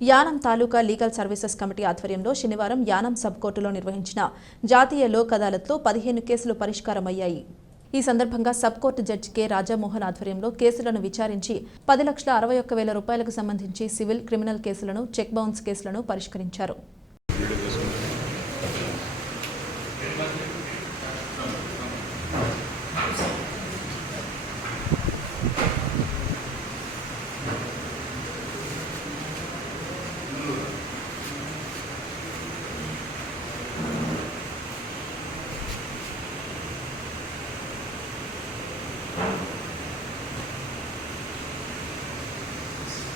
Yanam taluka legal services committee ఆధ్వర్యంలో శనివారం Yanam sub కోర్టులో నిర్వహించిన జాతీయ లోక్ అదాలత్లో పదిహేను కేసులు పరిష్కారమయ్యాయి. ఈ సందర్భంగా sub court judge K. Rajamohan ఆధ్వర్యంలో కేసులను విచారించి పది లక్షల అరవై ఒక్క వేల రూపాయలకు సంబంధించి సివిల్ క్రిమినల్ కేసులను చెక్ బౌన్స్ కేసులను పరిష్కరించారు.